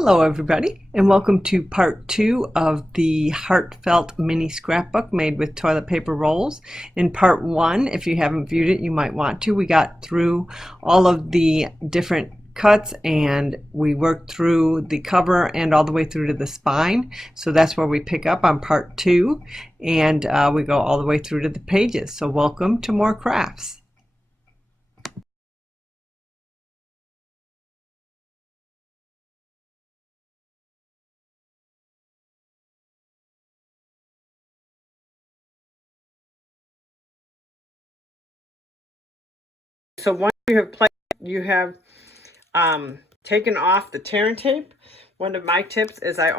Hello everybody, and welcome to part 2 of the Heartfelt mini scrapbook made with toilet paper rolls. In part 1, if you haven't viewed it, you might want to. We got through all of the different cuts and we worked through the cover and all the way through to the spine. So that's where we pick up on part 2, and we go all the way through to the pages. So welcome to more crafts. So once you have taken off the tear and tape, one of my tips is I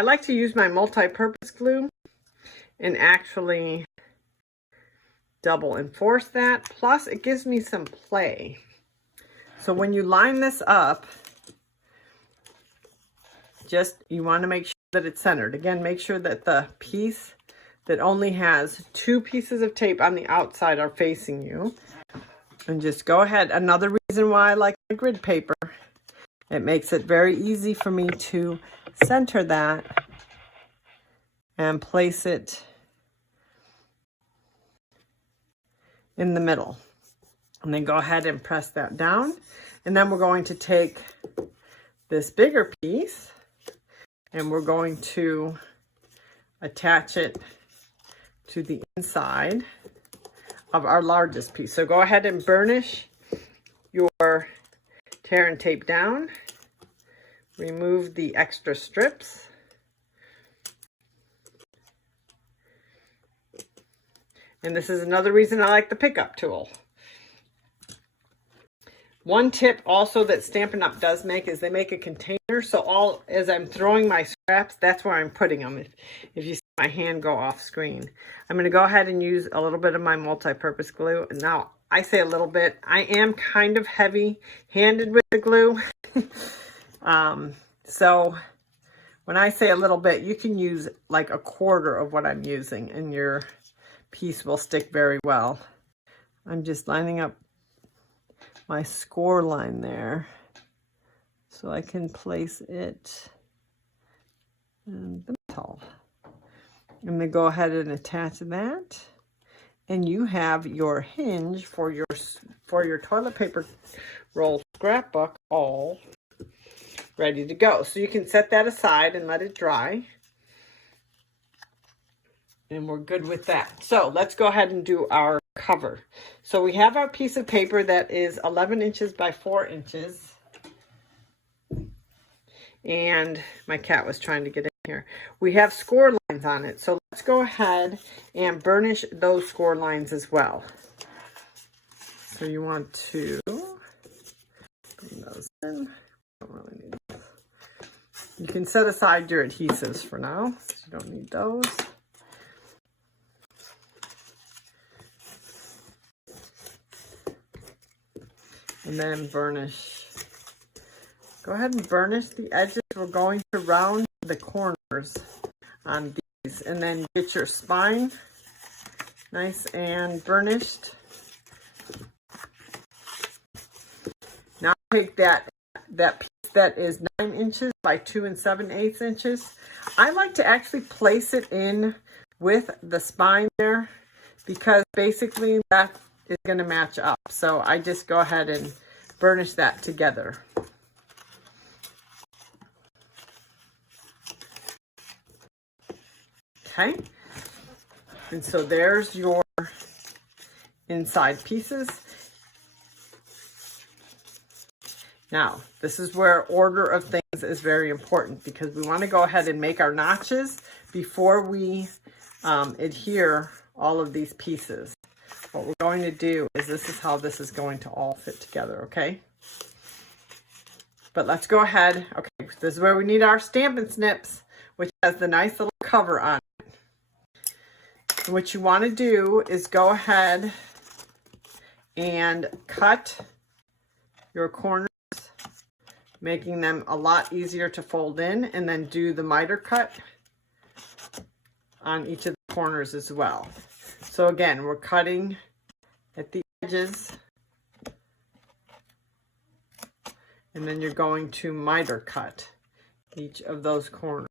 like to use my multi-purpose glue and actually double enforce that. Plus it gives me some play. So when you line this up, you want to make sure that it's centered. Again, make sure that the piece that only has 2 pieces of tape on the outside are facing you. And just go ahead. Another reason why I like my grid paper, it makes it very easy for me to center that and place it in the middle. And then go ahead and press that down. And then we're going to take this bigger piece and we're going to attach it to the inside of our largest piece. So go ahead and burnish your tear and tape down. Remove the extra strips. And this is another reason I like the pickup tool. One tip also that Stampin' Up! Does make is they make a container. So as I'm throwing my scraps, that's where I'm putting them. If you see my hand go off screen. I'm going to go ahead and use a little bit of my multi-purpose glue. Now, I say a little bit. I am kind of heavy-handed with the glue. So when I say a little bit, you can use like a quarter of what I'm using and your piece will stick very well. I'm just lining up my score line there so I can place it in the middle. I'm going to go ahead and attach that, and you have your hinge for your toilet paper roll scrapbook all ready to go. So you can set that aside and let it dry, and we're good with that. So let's go ahead and do our cover. So we have our piece of paper that is 11 inches by 4 inches. And my cat was trying to get in here. We have score lines on it. So let's go ahead and burnish those score lines as well. So you want to bring those in. Don't really need those. You can set aside your adhesives for now. You don't need those. And then burnish. Go ahead and burnish the edges. We're going to round the corners on these. And then get your spine nice and burnished. Now take that piece that is 9 inches by 2 7/8 inches. I like to actually place it in with the spine there because basically that is going to match up. So I just go ahead and burnish that together. Okay. And so there's your inside pieces. Now, this is where order of things is very important because we want to go ahead and make our notches before we adhere all of these pieces. What we're going to do is this is how this is going to all fit together, okay? But let's go ahead. Okay, this is where we need our Stampin' Snips, which has the nice little cover on it. And what you want to do is go ahead and cut your corners, making them a lot easier to fold in, and then do the miter cut on each of the corners as well. So again, we're cutting at the edges And then you're going to miter cut each of those corners.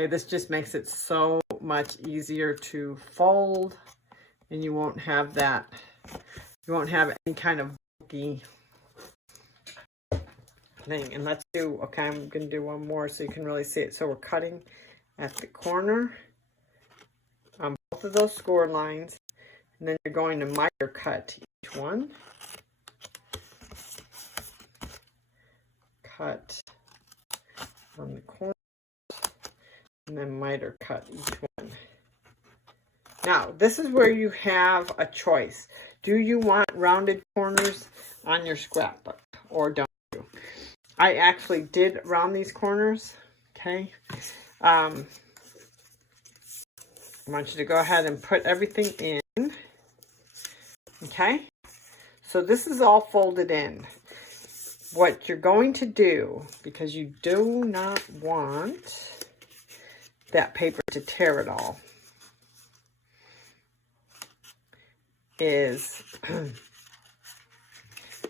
Okay, this just makes it so much easier to fold, and you won't have that, you won't have any kind of bulky thing. And let's do, okay, I'm going to do one more so you can really see it. So we're cutting at the corner on both of those score lines, and then you're going to miter cut each one. Cut on the corner, and then miter cut each one. Now, this is where you have a choice. Do you want rounded corners on your scrapbook, or don't you? I actually did round these corners, okay? I want you to go ahead and put everything in, okay? So this is all folded in. What you're going to do, because you do not want that paper to tear it all, is you're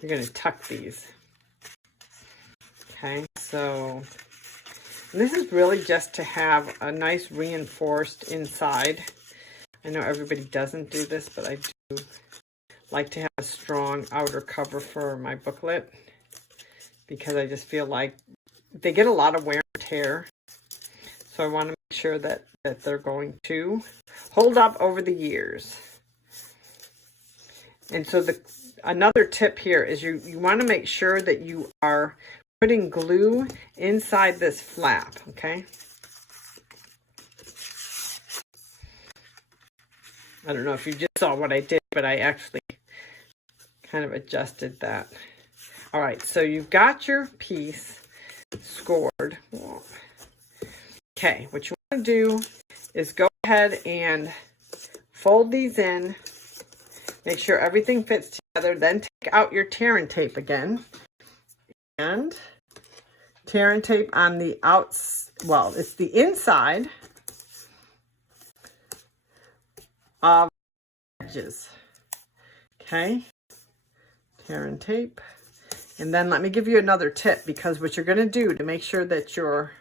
going to tuck these. Okay, so this is really just to have a nice reinforced inside. I know everybody doesn't do this, but I do like to have a strong outer cover for my booklet, because I just feel like they get a lot of wear and tear. So I want to make sure that they're going to hold up over the years. And so another tip here is you want to make sure that you are putting glue inside this flap, okay? I don't know if you just saw what I did, but I actually kind of adjusted that. All right, so you've got your piece scored. Okay, what you want to do is go ahead and fold these in. Make sure everything fits together. Then take out your tear and tape again. And tear and tape on the outs. Well, it's the inside of edges. Okay, tear and tape. And then let me give you another tip, because what you're going to do to make sure that your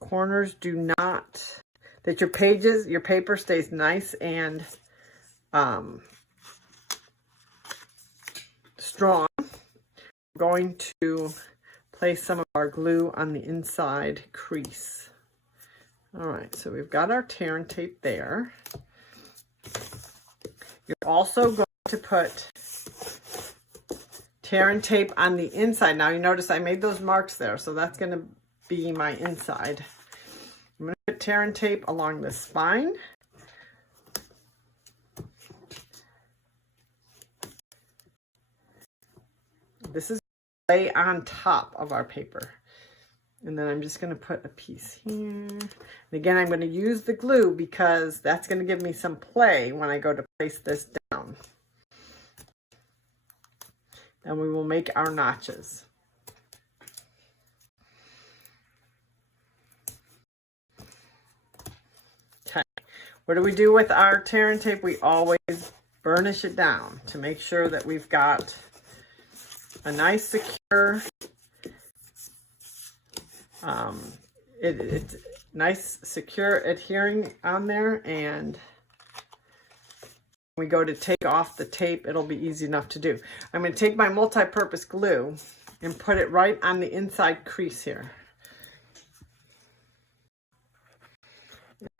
corners do not, that your pages, your paper stays nice and strong, we're going to place some of our glue on the inside crease. All right, so we've got our tear and tape there. You're also going to put tear and tape on the inside. Now you notice I made those marks there, so that's going to be my inside. I'm going to put tear and tape along the spine. This is lay on top of our paper. And then I'm just going to put a piece here. And again, I'm going to use the glue because that's going to give me some play when I go to place this down. And we will make our notches. Okay, what do we do with our tear and tape? We always burnish it down to make sure that we've got a nice secure, it's nice secure adhering on there, and we go to take off the tape, it'll be easy enough to do. I'm going to take my multi-purpose glue and put it right on the inside crease here.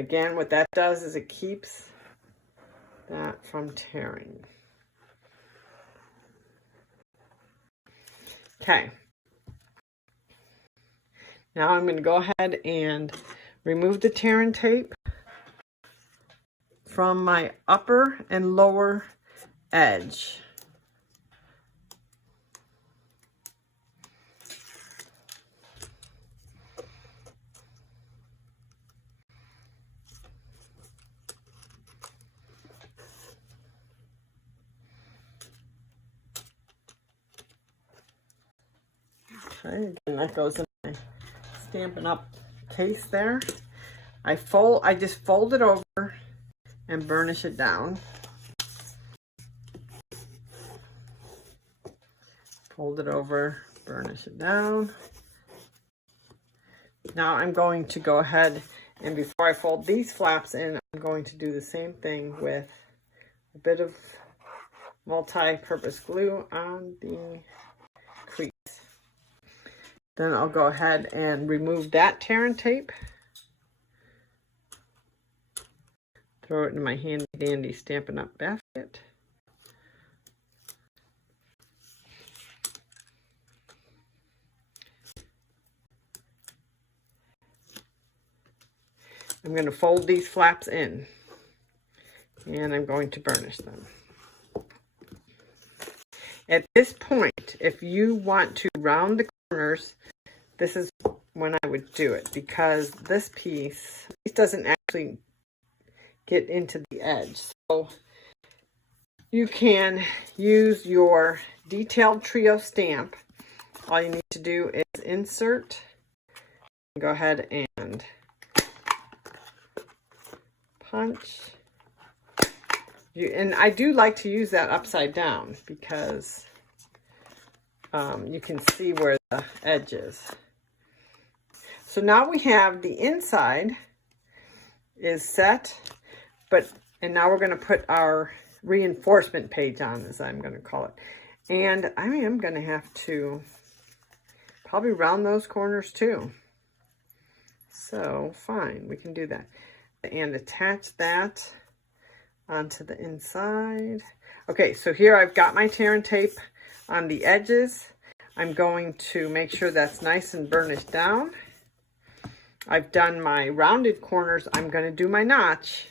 Again, what that does is it keeps that from tearing. Okay. Now I'm going to go ahead and remove the tear and tape from my upper and lower edge. Okay, and that goes in my Stampin' Up case there. I just fold it over and burnish it down. Fold it over, burnish it down. Now I'm going to go ahead and before I fold these flaps in, I'm going to do the same thing with a bit of multi-purpose glue on the crease. Then I'll go ahead and remove that tear and tape. Throw it in my handy dandy Stampin' Up! Basket. I'm going to fold these flaps in and I'm going to burnish them. At this point, if you want to round the corners, this is when I would do it because this piece doesn't actually get into the edge. So you can use your Detailed Trio stamp. All you need to do is insert, go ahead and punch. And I do like to use that upside down because you can see where the edge is. So now we have the inside is set, and now we're going to put our reinforcement page on, as I'm going to call it. And I am going to have to probably round those corners too. So fine, we can do that. And attach that onto the inside. Okay, so here I've got my tear and tape on the edges. I'm going to make sure that's nice and burnished down. I've done my rounded corners. I'm going to do my notch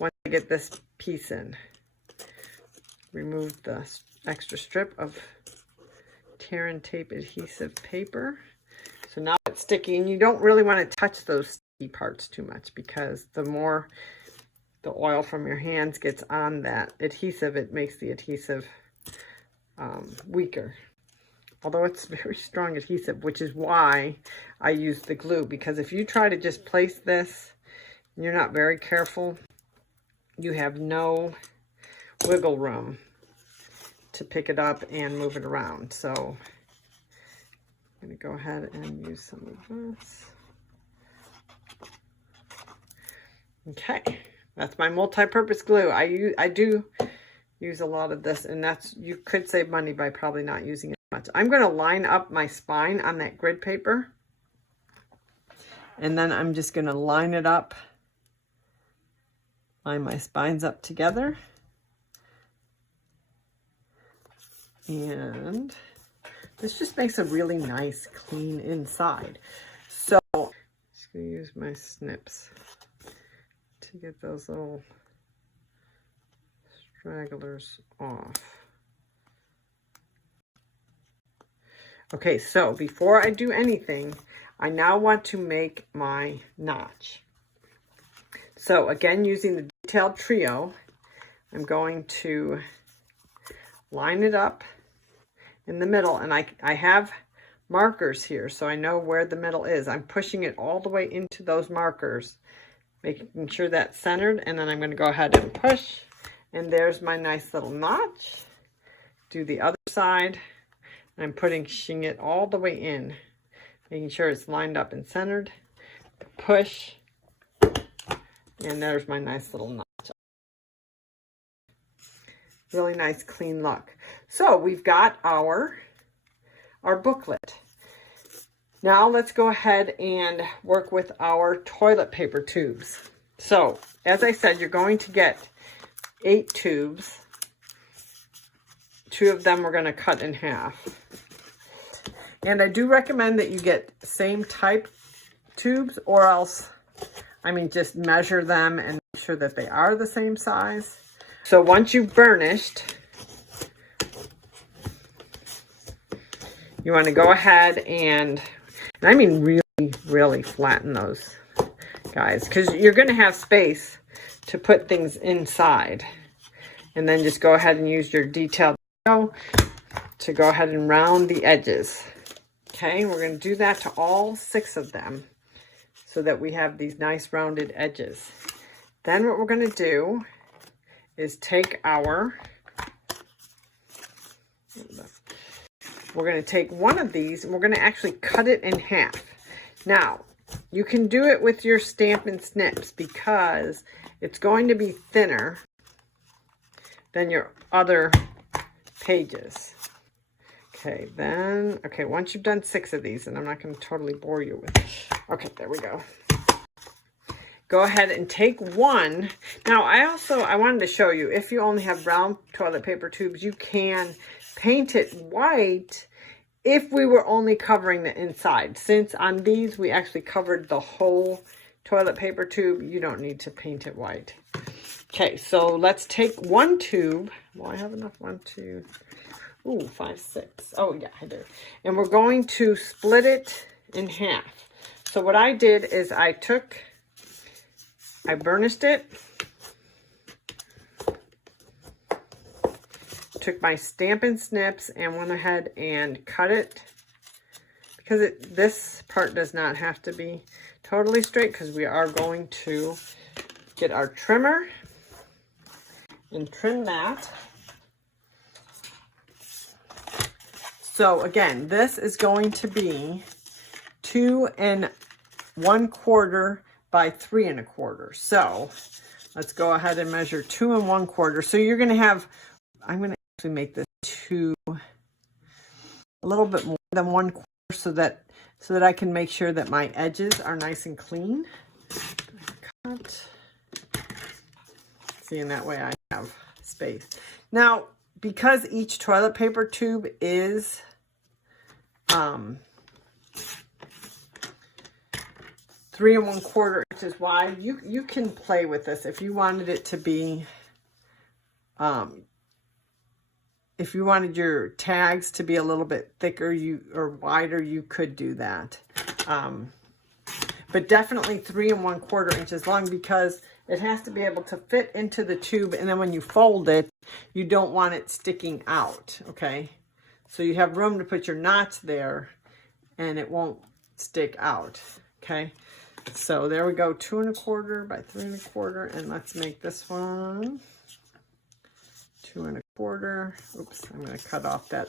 once I get this piece in. Remove the extra strip of tear and tape adhesive paper. So now it's sticky, and you don't really want to touch those sticky parts too much because the more the oil from your hands gets on that adhesive, it makes the adhesive weaker. Although it's very strong adhesive, which is why I use the glue, because if you try to just place this and you're not very careful, you have no wiggle room to pick it up and move it around. So I'm going to go ahead and use some of this. Okay, that's my multi-purpose glue. I do use a lot of this, and you could save money by probably not using it much. I'm going to line up my spine on that grid paper, and then I'm just going to line it up, line my spines up together, and this just makes a really nice clean inside. So I'm just going to use my snips to get those little stragglers off. Okay, so before I do anything, I now want to make my notch. So again, using the Detailed Trio, I'm going to line it up in the middle, and I have markers here, so I know where the middle is. I'm pushing it all the way into those markers, making sure that's centered, and then I'm going to go ahead and push, and there's my nice little notch. Do the other side. I'm pushing it all the way in, making sure it's lined up and centered. Push, and there's my nice little notch. Really nice clean look. So we've got our booklet. Now let's go ahead and work with our toilet paper tubes. So as I said, you're going to get 8 tubes. 2 of them we're going to cut in half. And I do recommend that you get same type tubes, or else, just measure them and make sure that they are the same size. So once you've burnished, you want to go ahead and really flatten those guys, because you're going to have space to put things inside. And then just go ahead and use your Detailed Trio to go ahead and round the edges. Okay, we're going to do that to all 6 of them so that we have these nice rounded edges. Then what we're going to do is take our we're going to take one of these and we're going to actually cut it in half. Now, you can do it with your Stampin' Snips because it's going to be thinner than your other pages. Okay, then, okay, once you've done 6 of these, and I'm not going to totally bore you with it. Okay, there we go. Go ahead and take one. Now, I wanted to show you, if you only have brown toilet paper tubes, you can paint it white if we were only covering the inside. Since on these, we actually covered the whole toilet paper tube, you don't need to paint it white. Okay, so let's take one tube. Well, I have enough. 1, 2, 5, 6. Oh, yeah, I do. And we're going to split it in half. So what I did is I burnished it, took my Stampin' Snips and went ahead and cut it, because this part does not have to be totally straight, because we are going to get our trimmer and trim that. So again, this is going to be 2 1/4 by 3 1/4. So let's go ahead and measure 2 1/4. So you're going to have, I'm going to actually make this a little bit more than 1/4 so that I can make sure that my edges are nice and clean. Cut. See, in that way I have space. Now, because each toilet paper tube is 3 1/4 inches wide, you can play with this. If you wanted it to be, if you wanted your tags to be a little bit thicker or wider, you could do that. But definitely 3 1/4 inches long, because it has to be able to fit into the tube, and then when you fold it, you don't want it sticking out, okay? So you have room to put your knots there, and it won't stick out, okay? So there we go, 2 1/4 by 3 1/4, and let's make this one 2 1/4. Oops, I'm going to cut off that,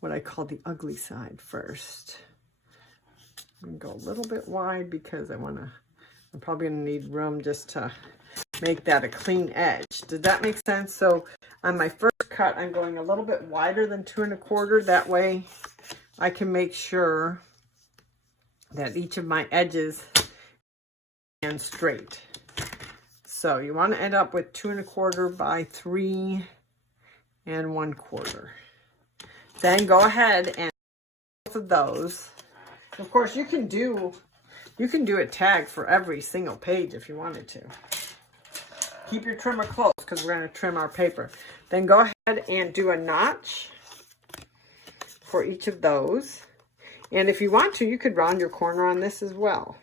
what I call the ugly side first. I'm going to go a little bit wide because I'm probably going to need room just to make that a clean edge. Did that make sense? So on my first cut, I'm going a little bit wider than 2 1/4. That way I can make sure that each of my edges and straight. So you want to end up with 2 1/4 by 3 1/4. Then go ahead and both of those. Of course, you can do a tag for every single page if you wanted to. Keep your trimmer close because we're going to trim our paper. Then go ahead and do a notch for each of those. And if you want to, you could round your corner on this as well.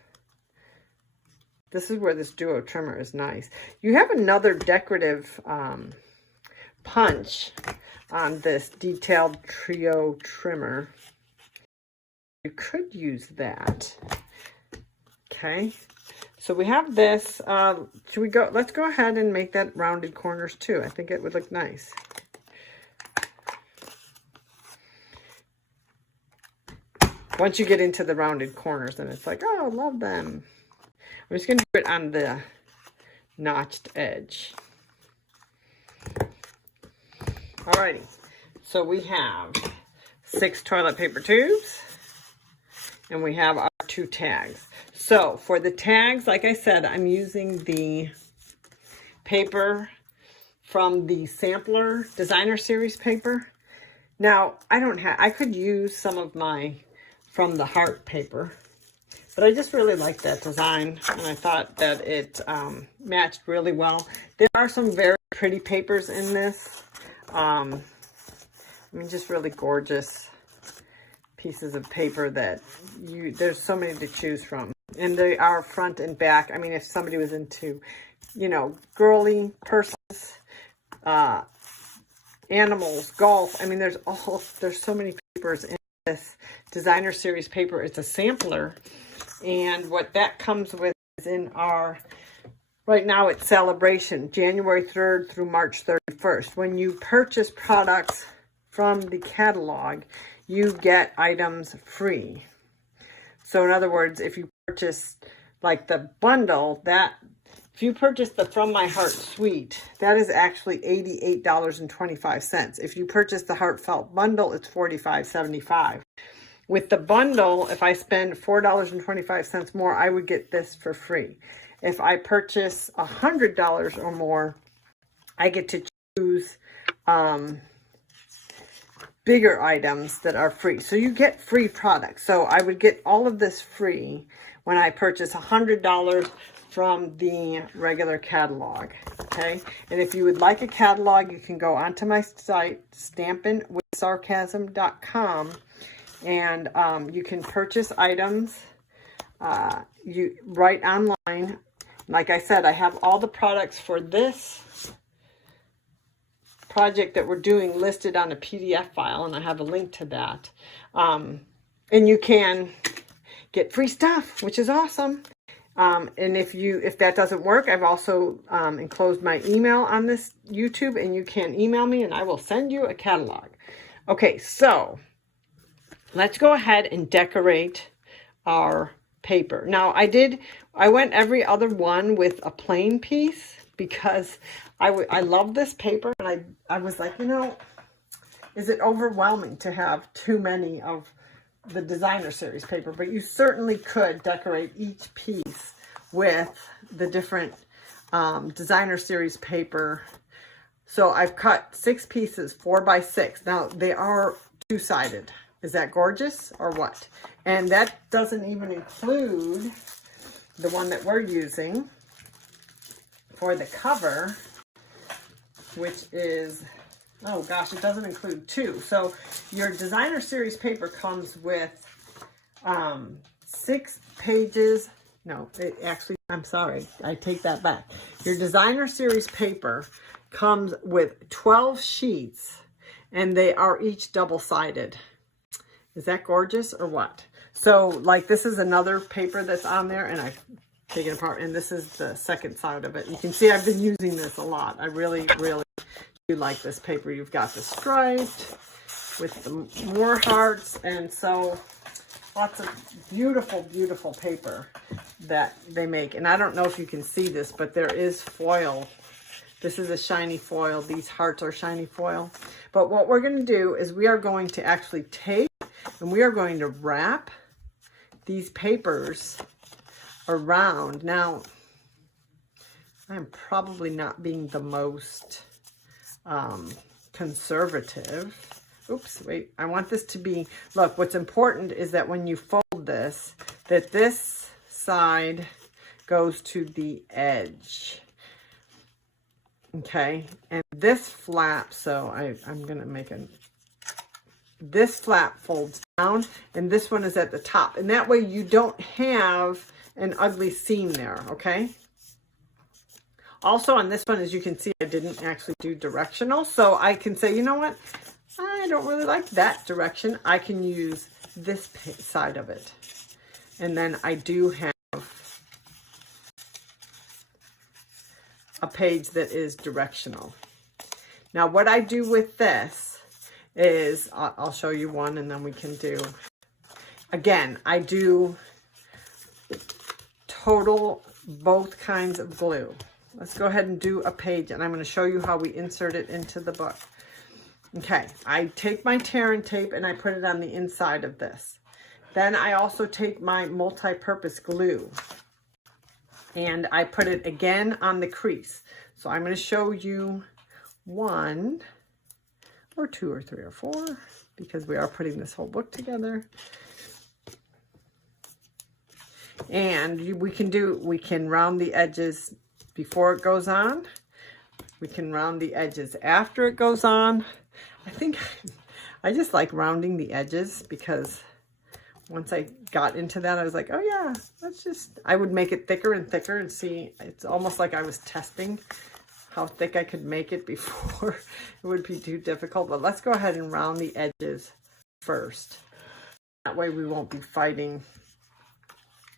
This is where this duo trimmer is nice. You have another decorative punch on this detailed trio trimmer. You could use that. Okay, so we have this. Should we go? Let's go ahead and make that rounded corners too. I think it would look nice. Once you get into the rounded corners, then it's like, oh, I love them. I'm just going to do it on the notched edge. Alrighty, so we have 6 toilet paper tubes, and we have our 2 tags. So for the tags, like I said, I'm using the paper from the Sampler Designer Series paper. Now, I could use some of from the Heart paper, but I just really like that design, and I thought that it matched really well. There are some very pretty papers in this. I mean, just really gorgeous pieces of paper that there's so many to choose from. And they are front and back. I mean, if somebody was into, girly purses, animals, golf. I mean, there's so many papers in this Designer Series paper. It's a sampler. And what that comes with is in our, right now it's Celebration, January 3rd through March 31st. When you purchase products from the catalog, you get items free. So in other words, if you purchase like the bundle, if you purchase the From My Heart suite, that is actually $88.25. If you purchase the Heartfelt bundle, it's $45.75. With the bundle, if I spend $4.25 more, I would get this for free. If I purchase $100 or more, I get to choose bigger items that are free. So you get free products. So I would get all of this free when I purchase $100 from the regular catalog. Okay. And if you would like a catalog, you can go onto my site, stampinwithsarcasm.com, and you can purchase items right online. Like I said, I have all the products for this project that we're doing listed on a PDF file, and I have a link to that. And you can get free stuff, which is awesome. And if that doesn't work, I've also enclosed my email on this YouTube, and you can email me and I will send you a catalog. Okay, so let's go ahead and decorate our paper. Now I went every other one with a plain piece because I love this paper, and I was like, you know, is it overwhelming to have too many of the designer series paper? But you certainly could decorate each piece with the different designer series paper. So I've cut 6 pieces, 4 by 6. Now they are two-sided. Is that gorgeous or what? And that doesn't even include the one that we're using for the cover, which is, oh gosh, it doesn't include 2. So your designer series paper comes with 6 pages. No, it actually, I'm sorry, I take that back. Your designer series paper comes with 12 sheets, and they are each double-sided. Is that gorgeous or what? So like this is another paper that's on there, and I've taken it apart, and this is the second side of it. You can see I've been using this a lot. I really, really do like this paper. You've got the striped with the more hearts, and so lots of beautiful, beautiful paper that they make. And I don't know if you can see this, but there is foil. This is a shiny foil. These hearts are shiny foil. But what we're going to do is we are going to actually take and we are going to wrap these papers around. Now, I'm probably not being the most conservative. Oops, wait, I want this to be, look, what's important is that when you fold this, that this side goes to the edge. Okay, and this flap, so I'm going to make this flap folds down, and this one is at the top. And that way you don't have an ugly seam there, okay? Also on this one, as you can see, I didn't actually do directional. So I can say, you know what? I don't really like that direction. I can use this side of it. And then I do have a page that is directional. Now what I do with this is, I'll show you one and then we can do, again, I do total both kinds of glue. Let's go ahead and do a page, and I'm going to show you how we insert it into the book. Okay, I take my tear and tape and I put it on the inside of this. Then I also take my multi-purpose glue and I put it again on the crease. So I'm going to show you 1 or 2 or 3 or 4 because we are putting this whole book together. And we can round the edges before it goes on. We can round the edges after it goes on. I think I just like rounding the edges because once I got into that, I was like, oh yeah, I would make it thicker and thicker and see, it's almost like I was testing how thick I could make it before it would be too difficult. But let's go ahead and round the edges first. That way we won't be fighting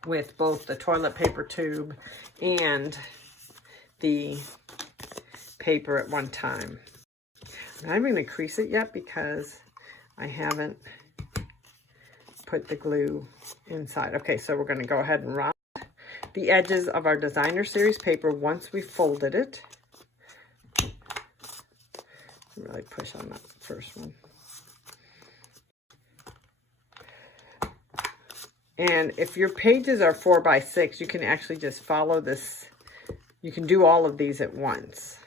with both the toilet paper tube and the paper at one time. I'm not even going to crease it yet because I haven't put the glue inside. Okay, so we're going to go ahead and round the edges of our designer series paper once we folded it. Really push on that first one. And if your pages are 4 by 6, you can actually just follow this. You can do all of these at once.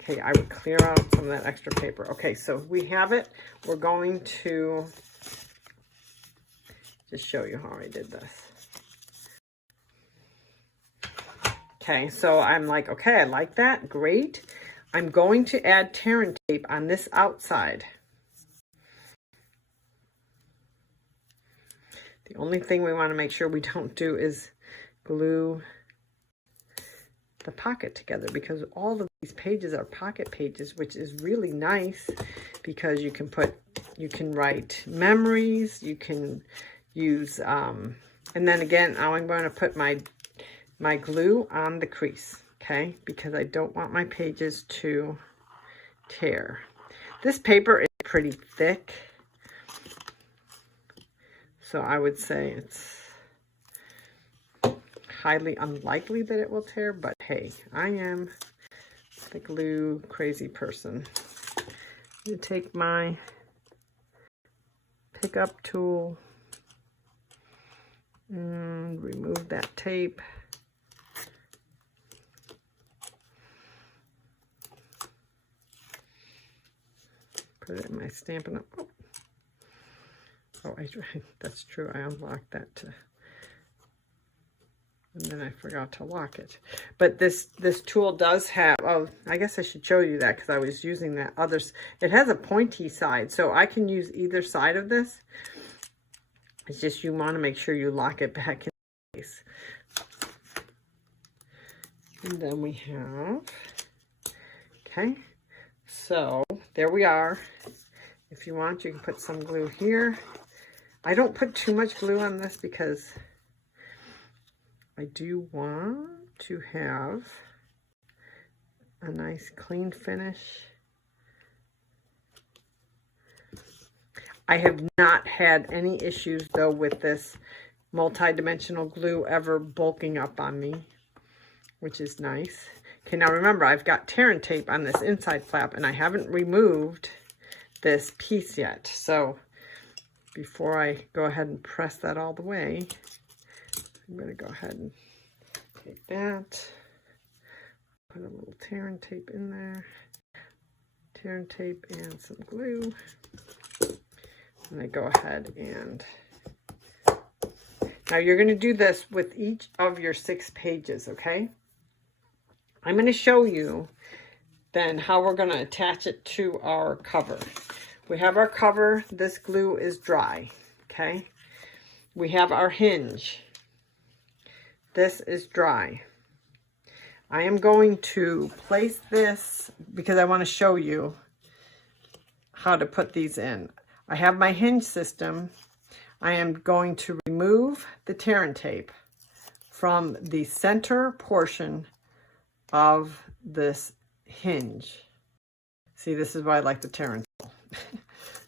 Okay, I would clear out some of that extra paper. Okay, so we have it. We're going to just show you how I did this. Okay, so I'm like, okay, I like that. Great. I'm going to add tear and tape on this outside. The only thing we want to make sure we don't do is glue the pocket together, because all of these pages are pocket pages, which is really nice because you can write memories, you can use, and then again, now I'm going to put my glue on the crease, okay, because I don't want my pages to tear. This paper is pretty thick, so I would say it's highly unlikely that it will tear, but hey, I am the glue crazy person. I'm going to take my pickup tool and remove that tape. Put it in my Stampin'. Oh, that's true. I unlocked that too. And then I forgot to lock it. But this tool does have, oh, I guess I should show you that because I was using that other. It has a pointy side, so I can use either side of this. It's just you want to make sure you lock it back in place. And then we have, okay, so there we are. If you want, you can put some glue here. I don't put too much glue on this because I do want to have a nice clean finish. I have not had any issues though with this multi-dimensional glue ever bulking up on me, which is nice. Okay, now remember, I've got tear and tape on this inside flap and I haven't removed this piece yet. So before I go ahead and press that all the way, I'm going to go ahead and take that, put a little tear and tape in there, tear and tape and some glue, and I go ahead and, now you're going to do this with each of your 6 pages, okay? I'm going to show you then how we're going to attach it to our cover. We have our cover, this glue is dry, okay? We have our hinge. This is dry. I am going to place this because I want to show you how to put these in. I have my hinge system. I am going to remove the tear and tape from the center portion of this hinge. See, this is why I like the tear and tool.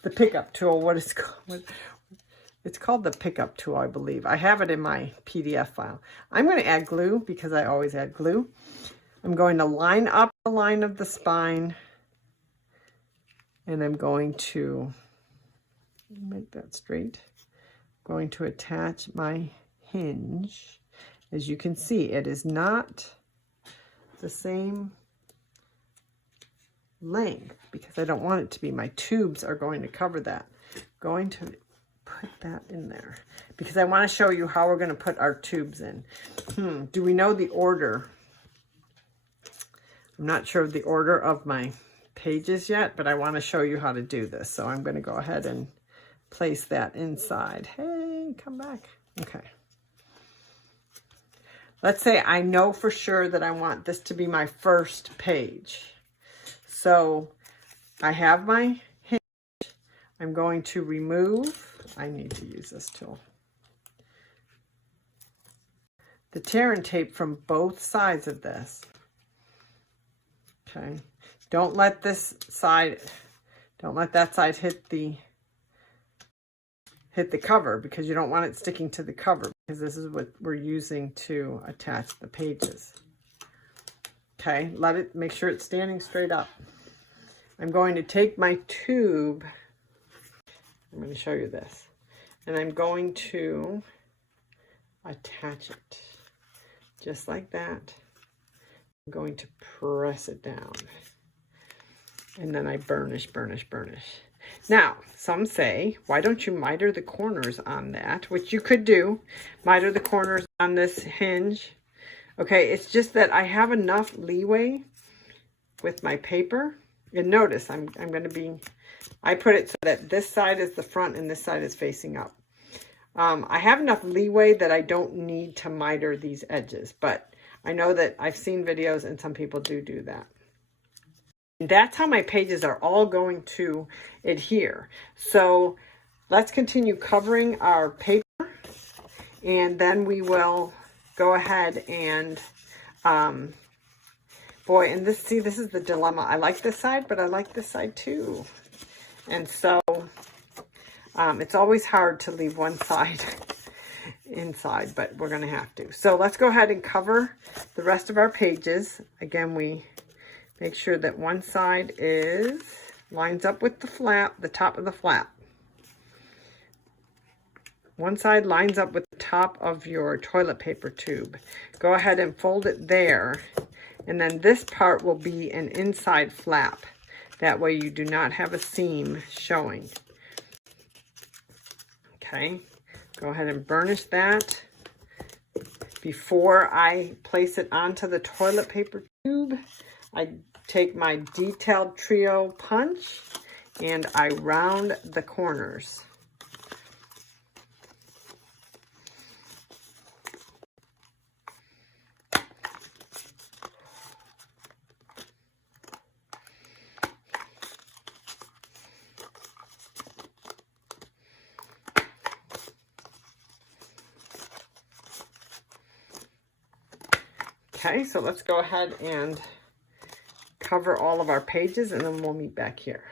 The pickup tool, what is called. It's called the pickup tool, I believe. I have it in my PDF file. I'm going to add glue because I always add glue. I'm going to line up the line of the spine and I'm going to make that straight. I'm going to attach my hinge. As you can see, it is not the same length because I don't want it to be. My tubes are going to cover that. I'm going to put that in there because I want to show you how we're going to put our tubes in. Do we know the order? I'm not sure of the order of my pages yet, but I want to show you how to do this. So I'm going to go ahead and place that inside. Hey, come back. Okay. Let's say I know for sure that I want this to be my first page. So I have my hinge. I'm going to remove, I need to use this tool, the tear and tape from both sides of this. Okay. Don't let this side Don't let that side hit the cover, because you don't want it sticking to the cover, because this is what we're using to attach the pages. Okay, make sure it's standing straight up. I'm going to take my tube, I'm going to show you this, and I'm going to attach it just like that. I'm going to press it down, and then I burnish. Now, some say, why don't you miter the corners on that? Which you could do, miter the corners on this hinge. Okay, it's just that I have enough leeway with my paper. And notice, I'm going to be, I put it so that this side is the front and this side is facing up. I have enough leeway that I don't need to miter these edges, but I know that I've seen videos and some people do that. And that's how my pages are all going to adhere. So let's continue covering our paper, and then we will go ahead and, boy, and this is the dilemma. I like this side, but I like this side too. And so it's always hard to leave one side inside, but we're going to have to. So let's go ahead and cover the rest of our pages. Again, we make sure that one side lines up with the flap, the top of the flap. One side lines up with the top of your toilet paper tube. Go ahead and fold it there, and then this part will be an inside flap. That way you do not have a seam showing. Okay, go ahead and burnish that before I place it onto the toilet paper tube. I take my detailed trio punch and I round the corners. Okay, so let's go ahead and cover all of our pages, and then we'll meet back here.